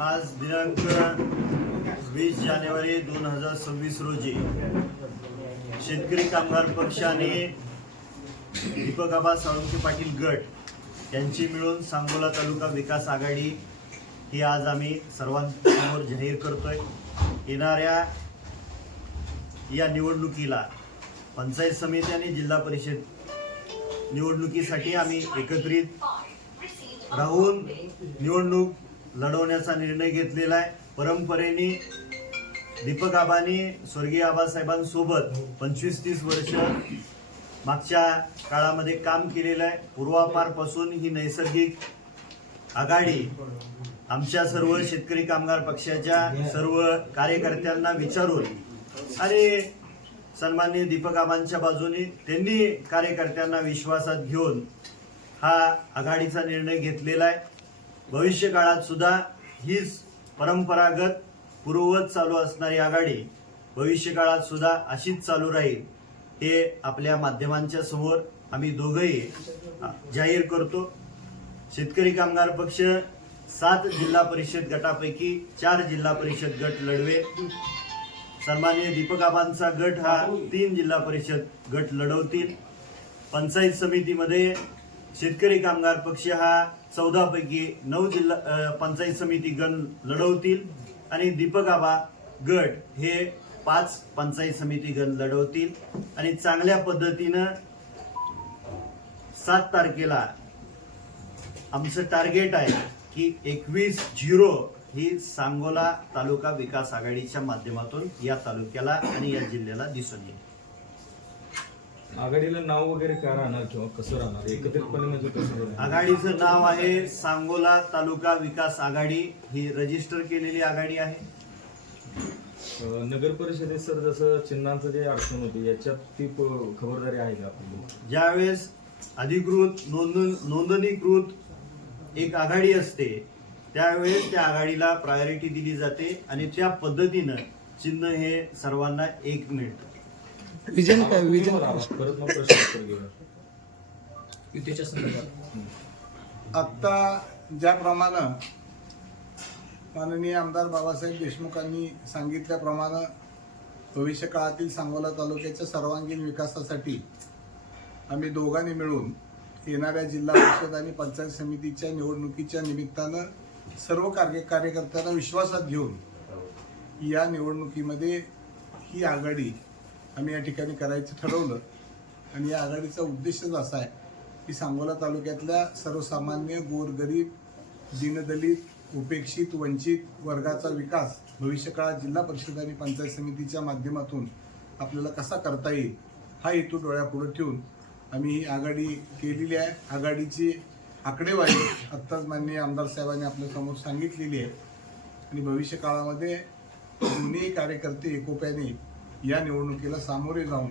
आज दिनांक 20 जानेवारी 2026 रोजी शेतकरी कामगार पक्षाने दीपक आबा साळुंखे पाटील गट यांची मिळून सांगोला तालुका विकास आघाडी ही आज आम्ही सर्वांसमोर जाहीर करतोय। येणाऱ्या या निवडणुकीला पंचायत समिती आणि जिल्हा परिषद निवडणुकीसाठी आम्ही एकत्रित राहून निवडणूक लढवण्याचा निर्णय घेतलेला आहे। परंपरेने दीपक आबांनी स्वर्गीय आबासाहेबांसोबत 25-30 वर्ष मागच्या काळामध्ये काम केलेलं आहे। पूर्वापारपासून ही नैसर्गिक आघाडी आमच्या सर्व शेतकरी कामगार पक्षाच्या सर्व कार्यकर्त्यांना विचारून आणि सन्माननीय दीपक आबांच्या बाजूने त्यांनी कार्यकर्त्यांना विश्वासात घेऊन हा आघाडीचा निर्णय घेतलेला आहे। भविष्य काळात सुद्धा हीच परंपरागत पूर्ववत चालू असणारी आघाडी भविष्य काळात सुद्धा अशीच चालू राहील हे आपल्या माध्यमांच्या समोर आम्ही दोघंही जाहीर करतो। शेतकरी कामगार पक्ष 7 जिल्हा परिषद गटापैकी 4 जिल्हा परिषद गट लढवे। सन्माननीय दीपक आबांचा गट हा 3 जिल्हा परिषद गट लढवतील। पंचायत समितीमध्ये शेतकरी कामगार पक्ष हा 14 पैकी 9 जिल्हा पंचायत समिती गण लढवतील आणि दीपक आबा गट हे 5 पंचायत समिती गण लढवतील आणि चांगल्या पद्धतीनं 7 तारखेला आमचं टार्गेट आहे की 21-0 ही सांगोला तालुका विकास आघाडीच्या माध्यमातून या तालुक्याला आणि या जिल्ह्याला दिसून येईल। आघाडीला नाव वगैरे काय राहणार किंवा कसं राहणार एकत्रितपणे म्हणजे कसं? आघाडीचं नाव आहे सांगोला तालुका विकास आघाडी, ही रजिस्टर केलेली आघाडी आहे। नगर परिषदेत सर जसं चिन्हांचं जे अडचण होती याच्यात ती खबरदारी आहे का आपली? ज्यावेळेस अधिकृत नोंदणीकृत एक आघाडी असते त्यावेळेस त्या आघाडीला प्रायोरिटी दिली जाते आणि त्या पद्धतीनं चिन्ह हे सर्वांना एक मिळतं। विजन काय विजन परत मग प्रश्न उत्तर घेऊया युतीच्या संदर्भात आत्ता ज्याप्रमाणे माननीय आमदार बाबासाहेब देशमुखांनी सांगितल्याप्रमाणे भविष्य काळातील सांगोला तालुक्याच्या सर्वांगीण विकासासाठी आम्ही दोघांनी मिळून येणाऱ्या जिल्हा परिषद आणि पंचायत समितीच्या निवडणुकीच्या निमित्तानं सर्व कार्यकर्त्यांना विश्वासात घेऊन या निवडणुकीमध्ये ही आघाडी आम्ही या ठिकाणी करायचं ठरवलं आणि या आघाडीचा उद्देशच असा आहे की सांगोला तालुक्यातल्या सर्वसामान्य गोरगरीब दीनदलित उपेक्षित वंचित वर्गाचा विकास भविष्यकाळात जिल्हा परिषद आणि पंचायत समितीच्या माध्यमातून आपल्याला कसा करता येईल हा हेतू डोळ्यापुढे ठेवून आम्ही ही आघाडी केलेली आहे। आघाडीची आकडेवारी आत्ताच माननीय आमदार साहेबांनी आपल्यासमोर सांगितलेली आहे आणि भविष्य काळामध्ये दोन्ही कार्यकर्ते एकोप्याने या निवडणुकीला सामोरे जाऊन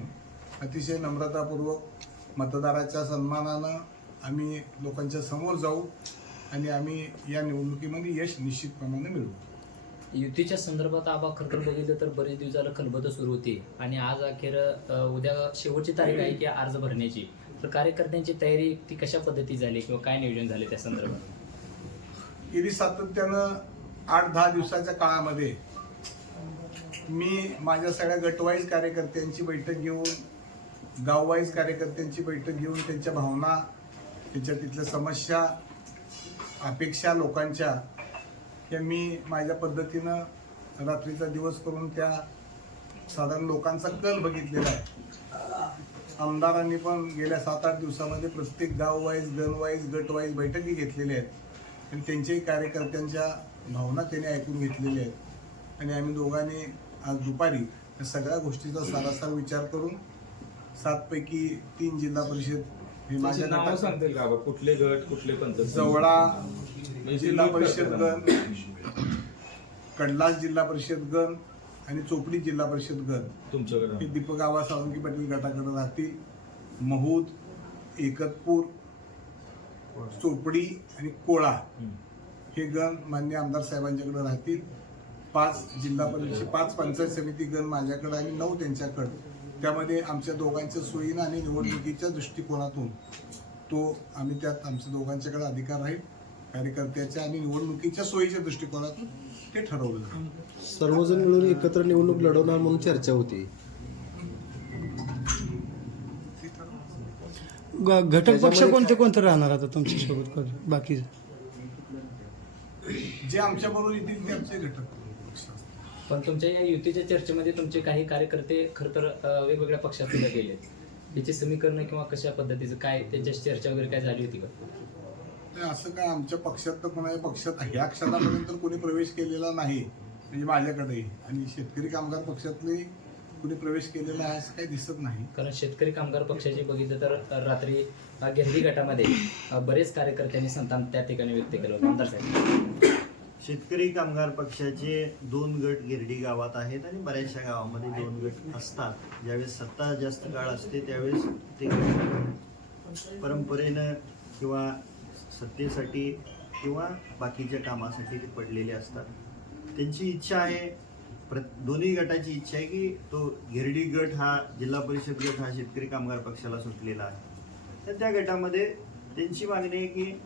अतिशय नम्रतापूर्वक मतदाराच्या सन्मानानं आम्ही लोकांच्या समोर जाऊ आणि आम्ही या निवडणुकीमध्ये यश निश्चितप्रमाणे मिळवू। युतीच्या संदर्भात आबा खरं बघितलं तर बरेच दिवसाला खलबत सुरू होती आणि आज अखेर उद्या शेवटची तारीख आहे की अर्ज भरण्याची, तर कार्यकर्त्यांची तयारी ती कशा पद्धती झाली किंवा काय नियोजन झाले त्या संदर्भात? गेली सातत्यानं 8-10 दिवसाच्या काळामध्ये मी माझ्या सगळ्या गटवाईज कार्यकर्त्यांची बैठक घेऊन गाववाईज कार्यकर्त्यांची बैठक घेऊन त्यांच्या भावना त्यांच्या तिथल्या समस्या अपेक्षा लोकांच्या या मी माझ्या पद्धतीनं रात्रीचा दिवस करून त्या साधारण लोकांचा कल बघितलेला आहे। आमदारांनी पण गेल्या 7-8 दिवसामध्ये प्रत्येक गाववाईज गणवाईज गटवाईज बैठकी घेतलेल्या आहेत आणि त्यांच्याही कार्यकर्त्यांच्या भावना त्यांनी ऐकून घेतलेल्या आहेत आणि आम्ही दोघांनी आज दुपारी या सगळ्या गोष्टीचा सारासार विचार करून 7 पैकी 3 जिल्हा परिषद हे माझ्या नाव सांगतील का कुठले गट कुठले पंचायत? जवळा जिल्हा परिषद गण, कडलास जिल्हा परिषद गण आणि चोपडी जिल्हा परिषद गण तुमच्याकडे हे दीपक आबा साळुंखे पाटील गटाकडे राहतील। महूद, एकतपूर, चोपडी आणि कोळा हे गण मान्य आमदार साहेबांच्याकडे राहतील। 5 जिल्हा परिषद 5 पंचायत समिती गण माझ्याकडे आणि 9 त्यांच्याकडे। त्यामध्ये आमच्या दोघांच्या सोयीनं आणि निवडणुकीच्या दृष्टिकोनातून तो आम्ही त्यात आमच्या दोघांच्याकडे अधिकार राहील कार्यकर्त्याच्या आणि निवडणुकीच्या सोयीच्या दृष्टिकोनातून हे ठरवलं जातं. सर्वजण मिळून एकत्र निवडणूक लढवणार म्हणून चर्चा होती. घटक पक्ष कोणते कोणते राहणार आता तुमच्यासोबत बाकी? जे आमच्या बरोबर येतील ते आमचे घटक पक्ष असतात. पण तुमच्या या युतीच्या चर्चेमध्ये तुमचे काही कार्यकर्ते खरं तर वेगवेगळ्या पक्षात सुद्धा गेले. याची समीकरण किंवा कशा पद्धतीचं काय त्यांच्याशी चर्चा वगैरे काय झाली होती का? तर असं काय आमच्या पक्षात तर कोणाच्या पक्षात ह्या क्षणापर्यंत कोणी प्रवेश केलेला नाही, म्हणजे माझ्याकडेही, आणि शेतकरी कामगार पक्षातले कुणी प्रवेश केलेला आहे असं काही दिसत नाही. कारण शेतकरी कामगार पक्षाचे बघितलं तर रात्री गिरडी गटामध्ये बरेच कार्यकर्त्यांनी संताप त्या ठिकाणी व्यक्त केलं होतं. आमदार साहेब, शेतकरी कामगार पक्षाचे 2 गट गिरडी गावात आहेत आणि बऱ्याचशा गावामध्ये 2 गट असतात. ज्यावेळेस सत्ता जास्त काळ असते त्यावेळेस ते गट परंपरेनं किंवा सत्तेसाठी किंवा बाकीच्या कामासाठी ते पडलेले असतात. त्यांची इच्छा आहे, दोन्ही गटाची इच्छा आहे की तो गिरडी गट हा जिल्हा परिषद गट हा शेतकरी कामगार पक्षाला सुटलेला आहे. तर त्या गटामध्ये त्यांची मागणी आहे की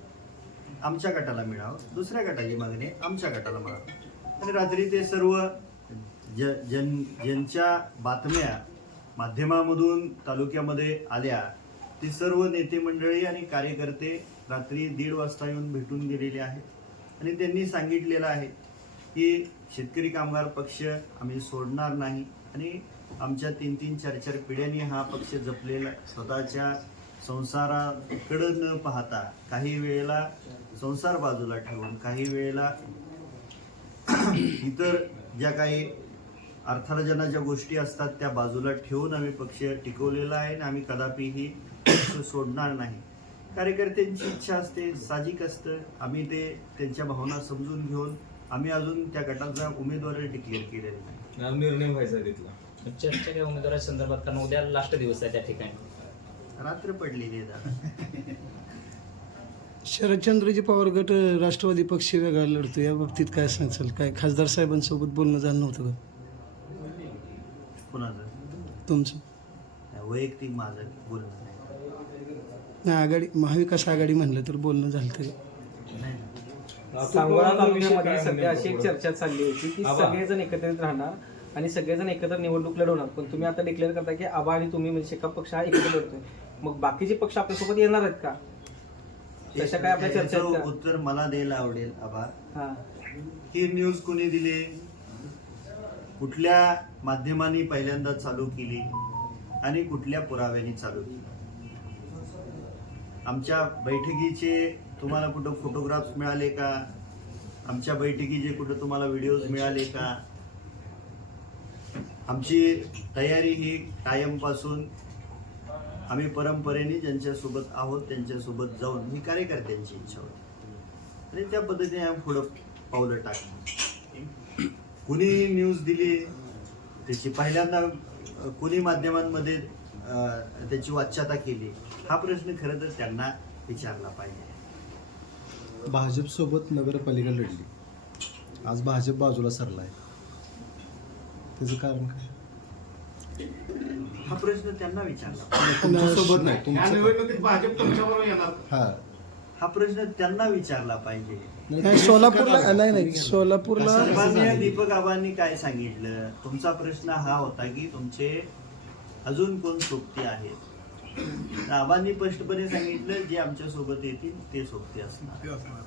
आमच्या गटाला मिळावं, दुसऱ्या गटाची मागणी आहे आमच्या गटाला मिळावं. आणि रात्री ते सर्व ज्यांच्या बातम्या माध्यमामधून तालुक्यामध्ये आल्या ती सर्व नेते मंडळी आणि कार्यकर्ते रात्री 1:30 वाजता येऊन भेटून गेलेले आहेत. आणि त्यांनी सांगितलेलं आहे की शेतकरी कामगार पक्ष आम्ही सोडणार नाही आणि आमच्या 3-3, 4-4 पिढ्यांनी हा पक्ष जपलेला, स्वतःच्या संसाराकडं न पाहता काही वेळेला संसार बाजूला ठेवून काही वेळेला इतर ज्या काही अर्थार्जनाच्या गोष्टी असतात त्या बाजूला ठेवून आम्ही पक्ष टिकवलेला आहे आणि आम्ही कदापिही पक्ष सोडणार नाही. कार्यकर्त्यांची इच्छा असते, साहजिक असतं. आम्ही ते त्यांच्या भावना समजून घेऊन आम्ही अजून त्या गटाचा उमेदवार डिक्लेअर केलेला नाही. निर्णय व्हायचा तिथला. चर्चा काय उमेदवाराच्या संदर्भात? कारण उद्या लास्ट दिवस आहे त्या ठिकाणी. रात्र पडलेली आहे दादा. शरदचंद्रजी पवार गट राष्ट्रवादी पक्ष वेगळा लढतो, या बाबतीत काय सांगाल? काय खासदार साहेबांसोबत बोलणं झालं नव्हतं का कुणाचं? तुमचं? वैयक्तिक माझं बोलणं नाही. नाही, आघाडी महाविकास आघाडी म्हणलं तर बोलणं झालं तरी? नाही. सांगोला तालुक्यामध्ये सध्या अशी एक चर्चा चालली होती की सगळेजण एकत्रित राहणार आणि सगळेजण एकत्र निवडणूक लढवणार. पण तुम्ही आता डिक्लेअर करता की आबा आणि तुम्ही म्हणजे शेकाप पक्ष हा एकत्र लढतोय, मग बाकीचे पक्ष आपल्यासोबत येणार आहेत का? तशा काय आपल्या चर्चा आहेत का? उत्तर मला द्यायला आवडेल. आबा, हा, ही न्यूज कोणी दिली, कुठल्या माध्यमांनी पहिल्यांदा चालू केली आणि कुठल्या पुराव्याने चालू केली? आमच्या बैठकीचे तुम्हाला कुठं फोटोग्राफ्स मिळाले का? आमच्या बैठकीचे कुठं तुम्हाला व्हिडिओज मिळाले का? आमची तयारी ही कायमपासून आम्ही परंपरेने ज्यांच्यासोबत आहोत त्यांच्यासोबत जाऊन ही कार्यकर्त्यांची इच्छा होती आणि त्या पद्धतीने आम्ही पुढं पावलं टाकली. कुणी न्यूज दिली त्याची पहिल्यांदा कुणी माध्यमांमध्ये त्याची वाच्यता केली, हा प्रश्न खरं तर त्यांना विचारला पाहिजे. भाजपसोबत नगरपालिका लढली, आज भाजप बाजूला सरलाय, त्याचं कारण काय? हा प्रश्न त्यांना विचारला पाहिजे. तुमच्यासोबत नाही, या तुमचं निवडणुकीत भाजप तुमच्याबरोबर येणार. हा हा प्रश्न त्यांना विचारला पाहिजे. नाही, सोलापूरला नाही सोलापूरला सन्माननीय दीपक आबांनी काय सांगितलं? तुमचा प्रश्न हा होता की तुमचे अजून कोण सोबती आहेत. आबांनी स्पष्टपणे सांगितलं जे आमच्या सोबत येतील ते सोबती असणार. ते असणार.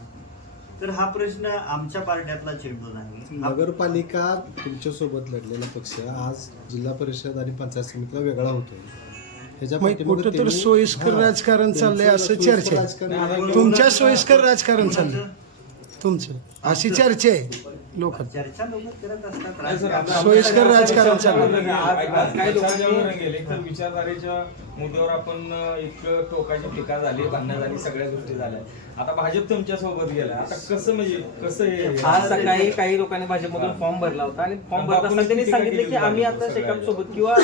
तर हा प्रश्न आमच्या पार्ट्यातला चेंडू नाही. नगरपालिका तुमच्यासोबत लढलेला पक्ष आज जिल्हा परिषद आणि पंचायत समितीला वेगळा होतोय. ह्याच्या मग पाठीमागे कुठं तर त्यांनी- सोयीस्कर हा, राजकारण चाललंय त्यांचं असं सोयीस्कर चर्चा आहे. राजकारण- तुमच्या सोयीस्कर राजकारण चाललंय तुमचं, अशी चर्चा आहे लोक. चर्चा लोक करत असतात. नाही सर, आता सोयीस्कर राजकारण चाललंय. काय लोकांनी- चर्चांवर गेले तर विचारधारेच्या मुद्द्यावर आपण इतकं टोकाची टीका झाली, भांडणं झाली, सगळ्या गोष्टी झाल्या. आता भाजप तुमच्या सोबत गेला, आता कसं म्हणजे कसं हे? आज सकाळी काही लोकांनी भाजपमधून फॉर्म भरला होता आणि फॉर्म भरत असताना त्यांनी सांगितलं की आम्ही आता शेकाप सोबत किंवा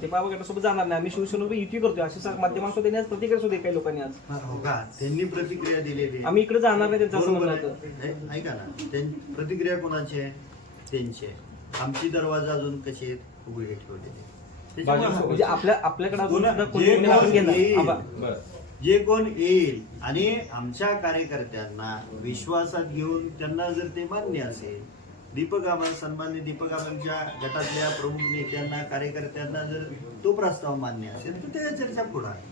दीपा गटासोबत जाणार नाही, आम्ही शिवसेनेवर युती करतोय अशी माध्यमांसोबत त्यांनी आज प्रतिक्रिया सुद्धा काही लोकांनी आज. हो का? त्यांनी प्रतिक्रिया दिलेली आहे. आम्ही इकडे जाणार नाही त्यांचं असं बरोबर म्हणणं आहे. होतं. ऐका ना, प्रतिक्रिया कोणाची आहे? त्यांची आहे. आमची दरवाजा अजून कसे आहेत उघडे ठेवलेले. त्याच्यामुळे भाजप म्हणजे आपल्याकडे अजून कोणा- सुद्धा कोणी जे कोणी आपण घेणार. येईल, आबा, बरं. जे कोण येईल आणि आमच्या कार्यकर्त्यांना विश्वासात घेऊन त्यांना जर ते मान्य असेल, दीपक आबा सन्माननीय दीपक आबांच्या गटातल्या प्रमुख नेत्यांना कार्यकर्त्यांना जर तो प्रस्ताव मान्य असेल तर त्या चर्चा पुढे आहे.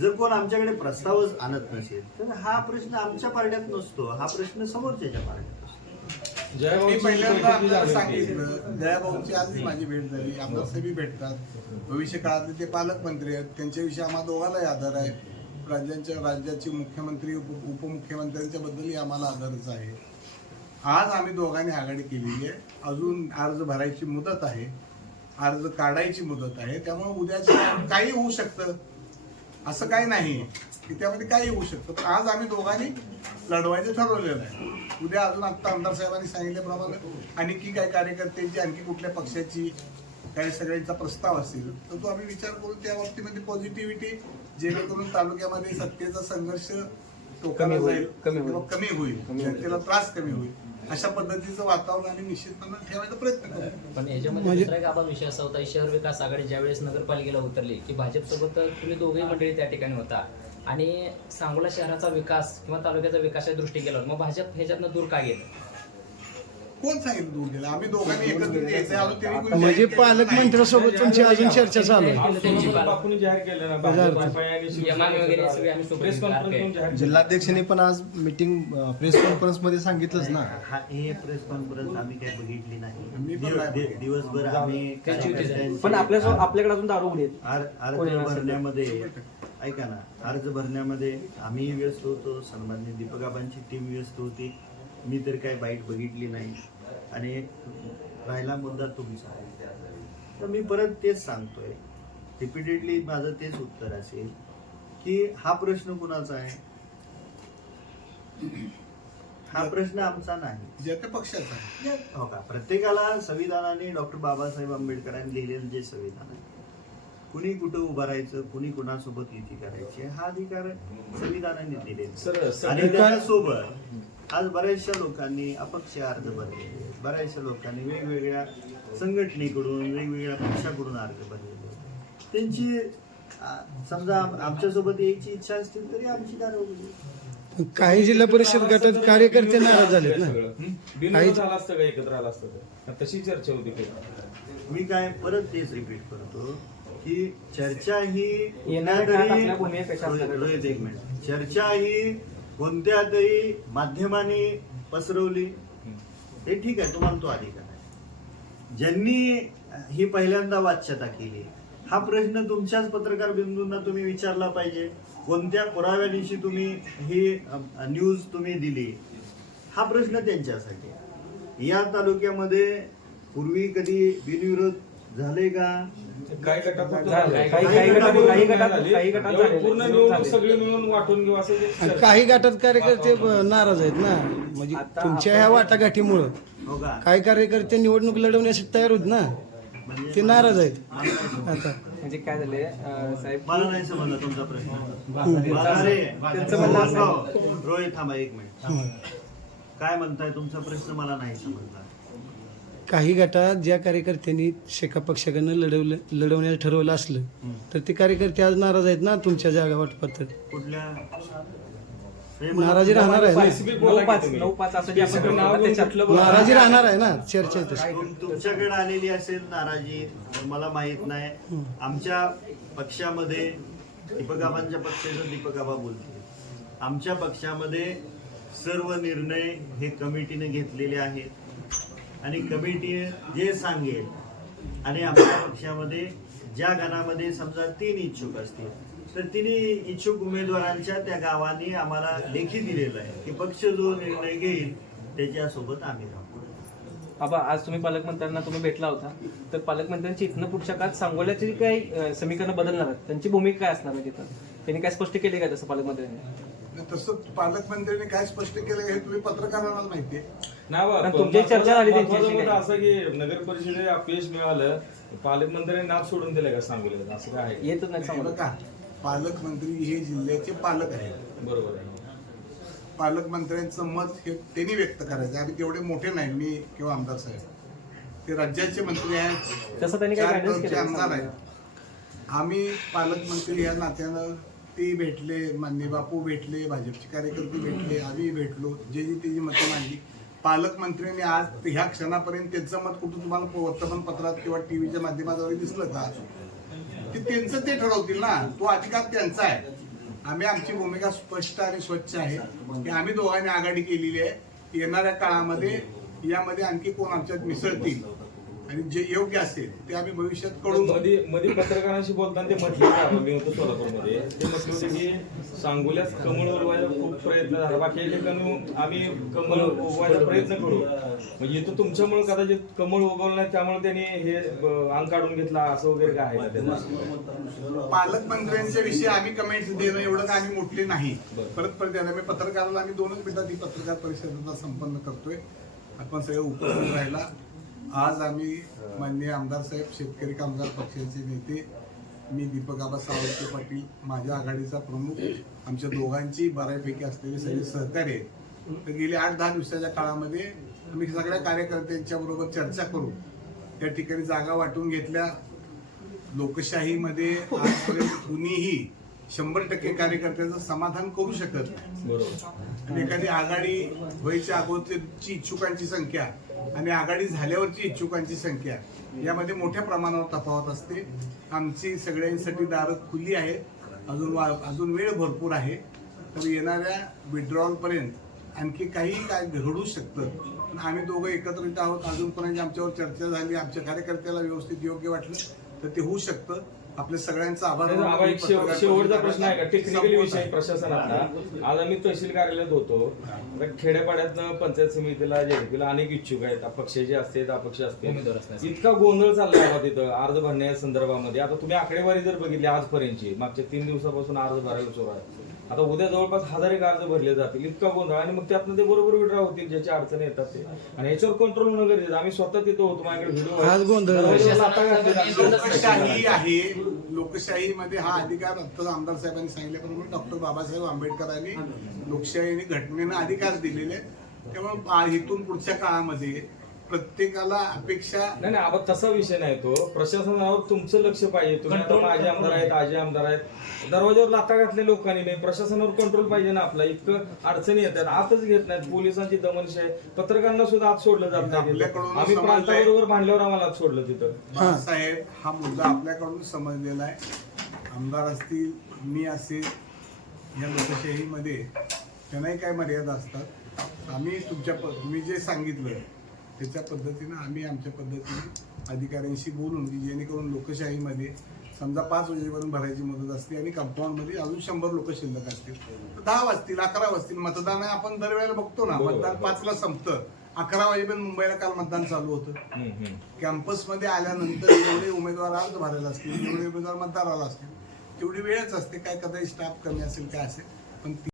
जर कोण आमच्याकडे प्रस्तावच आणत नसेल तर हा प्रश्न आमच्या पारड्यात नसतो, हा प्रश्न समोरच्याच्या पारड्यात असतो. मी जयभाऊची पहिल्यांदा बैठकी आपल्याला झाली होती. सांगितलं, जयाभाऊंची आजही माझी भेट झाली, आमदार साहेबही भेटतात, भविष्य काळातले ते पालकमंत्री आहेत, त्यांच्याविषयी आम्हाला दोघांनाही आदर आहे. राज्याचे मुख्यमंत्री उपमुख्यमंत्र्यांच्या बद्दलही आम्हाला आदरच आहे. आज आम्ही दोघांनी आघाडी केलेली आहे, अजून अर्ज भरायची मुदत आहे, अर्ज काढायची मुदत आहे, त्यामुळे उद्याच्या काही होऊ शकतं, असं काही नाही की त्यामध्ये काही होऊ शकतं. पण आज आम्ही दोघांनी लढवायचं ठरवलेलं आहे. उद्या अजून आत्ता आमदार साहेबांनी सांगितल्याप्रमाणे आणखी काही कार्यकर्त्यांची, आणखी कुठल्या पक्षाची काही सगळ्यांचा प्रस्ताव असेल तर तो आम्ही विचार करू. त्या बाबतीमध्ये पॉझिटिव्हिटी जेणेकरून तालुक्यामध्ये सत्तेचा संघर्ष टोकाला कमी होईल, जाईल कमी होईल. किंवा कमी होईल, कमी होईल. जनतेला त्रास कमी होईल, अशा पद्धतीचं वातावरण आम्ही निश्चितपणे ठेवायचा प्रयत्न करू. पण याच्यामध्ये दुसरा एक आबा विषय असा होता, शहर विकास आघाडी ज्यावेळेस नगरपालिकेला उतरली की भाजपसोबत तुम्ही दोघेही मंडळी त्या ठिकाणी होता आणि सांगोला शहराचा विकास किंवा तालुक्याचा विकासाच्या दृष्टी केला होता. मग भाजप ह्याच्यातनं दूर का गेलं? कोण सांगितलं दूर गेलं? आम्ही दोघांनी एकत्रित यायचं, अजून त्यांनी कोणी म्हणजे जाहीर केलं नाही. पालकमंत्र्यांसोबत तुमची अजून चर्चा चालू आहे. आज सोमवार बापूंनी जाहीर केलं ना, भाजप आणि यमामी वगैरे सगळे आम्ही सोबत प्रेस कॉन्फरन्स करून जाहीर केलं. जिल्हाध्यक्षांनी पण आज मीटिंग प्रेस कॉन्फरन्स मध्ये सांगितलंच ना. हे प्रेस कॉन्फरन्स आम्ही काय बघितली मी नाही. पण नाही दिवसभर आम्ही कार्यकर्त्यांचे पण आपल्याकडे अजून दारू उघडी आहेत. अर्ज भरण्यामध्ये, ऐका ना, अर्ज भरण्यामध्ये आम्ही व्यस्त होतो, सन्माननीय दीपक आबांची टीम व्यस्त होती. मी तर काय बाईट बघितली नाही. आणि राहिला मुद्दा तुमचा, तर मी परत तेच सांगतोय, रिपीटेडली माझं तेच उत्तर असेल की हा प्रश्न कुणाचा आहे? हा प्रश्न आमचा नाही, ज्या त्या पक्षाचा आहे. हो का? प्रत्येकाला संविधानाने, डॉक्टर बाबासाहेब आंबेडकरांनी लिहिलेलं जे संविधान आहे, कुणी कुठं उभं राहायचं, कुणी कुणासोबत युती करायची, हा अधिकार संविधानाने दिलेला. आणि त्याच्यासोबत आज बऱ्याचशा लोकांनी अपक्ष अर्ज भरलेले, बऱ्याचशा लोकांनी वेगवेगळ्या संघटनेकडून, वेगवेगळ्या पक्षाकडून अर्ज भरलेले. त्यांची समजा आमच्यासोबत यायची इच्छा असतील तरी आमची दारं उघडी. काही जिल्हा परिषद गटात कार्यकर्ते नाराज झालेत ना. बिनविरोध झाला असतं का, एकत्र आला असतं का? तशी चर्चा होती का? मी काय परत तेच रिपीट करतो की चर्चा ही येणाऱ्या काळात आपल्या भूमिका कशा असणार? रोहित, एक मिनिट. चर्चा ही कोणत्या तरी माध्यमांनी पसरवली, हे ठीक आहे, तुम्हाला तो अधिकार आहे. ज्यांनी ही पहिल्यांदा वाच्यता केली, हा प्रश्न तुमच्याच पत्रकार बिंदूंना तुम्ही विचारला पाहिजे. कोणत्या पुराव्यानिशी तुम्ही ही न्यूज तुम्ही दिली, हा प्रश्न त्यांच्यासाठी. या तालुक्यामध्ये पूर्वी कधी बिनविरोध झाले का? काही गटात काही गटात झालेलं. पूर्ण निवडणूक सगळी मिळून वाटून घेऊ असं ते आणि काही गटात कार्यकर्ते नाराज आहेत ना. म्हणजे तुमच्या ह्या वाटाघाटीमुळं हो का? काही कार्यकर्ते निवडणूक लढवण्यासाठी तयार होत ना, म्हणजे ते नाराज आहेत आता. म्हणजे काय झाले साहेब, मला नाही समजला तुमचा प्रश्न. त्यांचं म्हणणं असं आहे. रोहित, थांबा एक मिनिट. काय म्हणताय? तुमचा प्रश्न मला नाही समजला. काही गटात ज्या कार्यकर्त्यांनी शेका पक्षाकडनं लढवण्याचं ठरवलं असलं तर ते कार्यकर्ते आज नाराज आहेत ना तुमच्या जागा वाटपात. कुठल्या? नाराजी राहणार आहे ना. स्पेसिफिक बोला की तुम्ही. 9-5 असं जे आपण स्पेसिफिक नाव घेऊन त्याच्यातलं बोला. नाराजी राहणार आहे ना. चर्चा आहे तशी. तुमच्याकडे आलेली असेल नाराजी, तर मला माहित नाही. आमच्या पक्षामध्ये दीपक आबांच्या पक्षाचं दीपक आबा बोलतील. आमच्या पक्षामध्ये सर्व निर्णय हे कमिटीने घेतलेले आहेत आणि कमिटी जे सांगेल, आणि आमच्या पक्षामध्ये ज्या गणामध्ये समजा 3 इच्छुक असतील तर 3 इच्छुक उमेदवारांच्या त्या गावांनी आम्हाला लेखी दिलेलं आहे की पक्ष जो निर्णय घेईल त्याच्यासोबत आम्ही राहू. आबा, आज तुम्ही पालकमंत्र्यांना तुम्ही भेटला होता, तर पालकमंत्र्यांची इथनं पुढच्या काळात सांगोल्याची जी काही समीकरणं बदलणार आहेत, त्यांची भूमिका काय असणार आहे तिथं? त्यांनी काय स्पष्ट केली काय तसं पालकमंत्र्यांनी? तसं पालकमंत्र्यांनी काय स्पष्ट केलं हे तुम्ही पत्रकारांना माहितीये. नाही बा, पण तुमची चर्चा झाली महत्त्वाचं त्यांच्याशी मुद्दा काय? असं की नगर परिषदेला अपयश मिळालं, पालकमंत्र्यांनी नाव सोडून दिलं का सांगोल्याचं? असं काय आहे? येतच नाही हे सांगोला. बघा, पालकमंत्री हे जिल्ह्याचे पालक आहेत. बरोबर आहे. पालकमंत्र्यांचं मत हे त्यांनी व्यक्त करायचं. आम्ही तेवढे मोठे नाही, मी किंवा आमदार साहेब. ते राज्याचे मंत्री आहेत, तसं त्यांनी काय 4 guidance टर्मचे केलं आमदार नाही? आहेत. आम्ही पालकमंत्री या नात्यानं ते भेटले, मान्य बापू भेटले, भाजपचे कार्यकर्ते भेटले, आम्ही भेटलो, जे जी मतं मांडली. पालकमंत्र्यांनी आज ह्या क्षणापर्यंत त्यांचं मत कुठं तुम्हाला वर्तमानपत्रात किंवा टीव्हीच्या माध्यमाद्वारे दिसलं का? ते त्यांचं ते ठरवतील ना, तो अधिकार त्यांचा आहे. आम्ही आमची भूमिका स्पष्ट आणि स्वच्छ आहे की आम्ही दोघांनी आघाडी केलेली आहे. येणाऱ्या काळामध्ये यामध्ये आणखी कोण आमच्यात मिसळतील आणि जे योग्य असेल ते आम्ही भविष्यात कळून मध्ये पत्रकारांशी बोलताना ते म्हटले होते, मी होतो सोलापूरमध्ये, ते म्हटले होते की सांगोल्यात कमळ उगवायला खूप प्रयत्न झाला, बाकी ठिकाणी आम्ही कमळ उगवायचा प्रयत्न करू. म्हणजे इथं तुमच्यामुळे कदाचित कमळ उगवलं नाही त्यामुळे त्यांनी हे अंग काढून घेतला असं वगैरे काय आहे का त्याचं? पालकमंत्र्यांच्या विषयी आम्ही कमेंट्स देणं एवढं काय आम्ही मोठले नाही. परत येणार मी पत्रकाराला आम्ही 2 मिनिटात ही पत्रकार परिषदेचा संपन्न करतोय. आपण सगळे उपस्थित राहिला. आज आम्ही माननीय आमदार साहेब, शेतकरी कामगार पक्षाचे नेते, मी दीपक आबा सावंत पाटील, माझ्या आघाडीचा प्रमुख, आमच्या दोघांची बऱ्यापैकी असलेले सगळे सहकार्य आहेत. तर गेली 8-10 दिवसाच्या काळामध्ये आम्ही सगळ्या कार्यकर्त्यांच्या बरोबर चर्चा करून त्या ठिकाणी जागा वाटून घेतल्या. लोकशाहीमध्ये आजपर्यंत कुणीही 100% कार्यकर्त्याचं समाधान करू शकत नाही. बरोबर. आणि एखादी आघाडी व्हायच्या अगोदरची इच्छुकांची संख्या आणि आघाडी झाल्यावरची इच्छुकांची संख्या यामध्ये मोठ्या प्रमाणावर तफावत असते. आमची सगळ्यांसाठी दारं खुली आहेत. अजून वेळ भरपूर आहे. तर येणाऱ्या विड्रॉल पर्यंत आणखी काही काय घडू शकतं. पण आम्ही दोघं एकत्रित आहोत. अजून कोणाची आमच्यावर चर्चा झाली, आमच्या कार्यकर्त्याला व्यवस्थित योग्य वाटलं तर ते होऊ शकतं. आपल्या सगळ्यांचा आभार. एक शेवटचा प्रश्न आहे का टेक्निकल विषय प्रशासनातला? आज आम्ही तहसील कार्यालयात होतो. खेड्यापाड्यातनं पंचायत समितीला जेडपीला अनेक इच्छुक आहेत, पक्षाचे असते अपक्ष असते. इतका गोंधळ चालला आहे तिथं अर्ज भरण्या संदर्भामध्ये. आता तुम्ही आकडेवारी जर बघितली आजपर्यंतची, मागच्या 3 दिवसापासून अर्ज भरायला सुरू आहे. आता उद्या जवळपास 1000 एक अर्ज भरले जातील. इतका गोंधळ, आणि मग त्यातनं ते बरोबर विड्रॉ होतील ज्याच्या अडचणी येतात ते. आणि याच्यावर कंट्रोल होणं गरजेचं. आम्ही स्वतः तिथं होतो, माझ्याकडे व्हिडिओ आज गोंधळ लोकशाही आहे. लोकशाहीमध्ये हा अधिकार आता आमदार साहेबांनी सांगितल्याप्रमाणे डॉक्टर बाबासाहेब आंबेडकरांनी लोकशाहीने घटनेनं अधिकार दिलेले. त्यामुळे इथून पुढच्या काळामध्ये प्रत्येकाला अपेक्षा नाही. आपण तसा विषय नाही तो. प्रशासनावर तुमचं लक्ष पाहिजे. तुम्ही आता माझे आमदार आहेत, आजी आमदार आहेत, दरवाज्यावर लाथा घातल्या लोकांनी नाही. प्रशासनावर कंट्रोल पाहिजे ना आपला. इतकं अडचणी येतात, आतच घेत नाहीत. पोलिसांची दमनशाही, पत्रकारांना सुद्धा आत सोडलं जात नाही. आम्ही प्रांताबरोबर भांडल्यावर आम्हाला आत सोडलं तिथं. साहेब, हा मुद्दा आपल्याकडून समजलेला आहे. आमदार असतील, मी असेल, या लोकशाहीमध्ये त्यांनाही काय मर्यादा असतात. आम्ही तुम्ही जे सांगितलं त्याच्या पद्धतीनं आम्ही आमच्या पद्धतीने अधिकाऱ्यांशी बोलून की जेणेकरून लोकशाहीमध्ये समजा 5 वाजेपर्यंत भरायची मुदत असते आणि कंपाऊंडमध्ये अजून 100 लोक शिल्लक असतील, तर 10 वाजतील, 11 वाजतील. मतदान आपण दरवेळेला बघतो ना, मतदान 5ला संपतं. 11 वाजेपर्यंत मुंबईला काल मतदान चालू होतं. कॅम्पसमध्ये आल्यानंतर जेवढे उमेदवार अर्ज भरायला असतील, जेवढे उमेदवार मतदाराला असतील, तेवढी वेळच असते. काय कदाचित स्टाफ कमी असेल, काय असेल, पण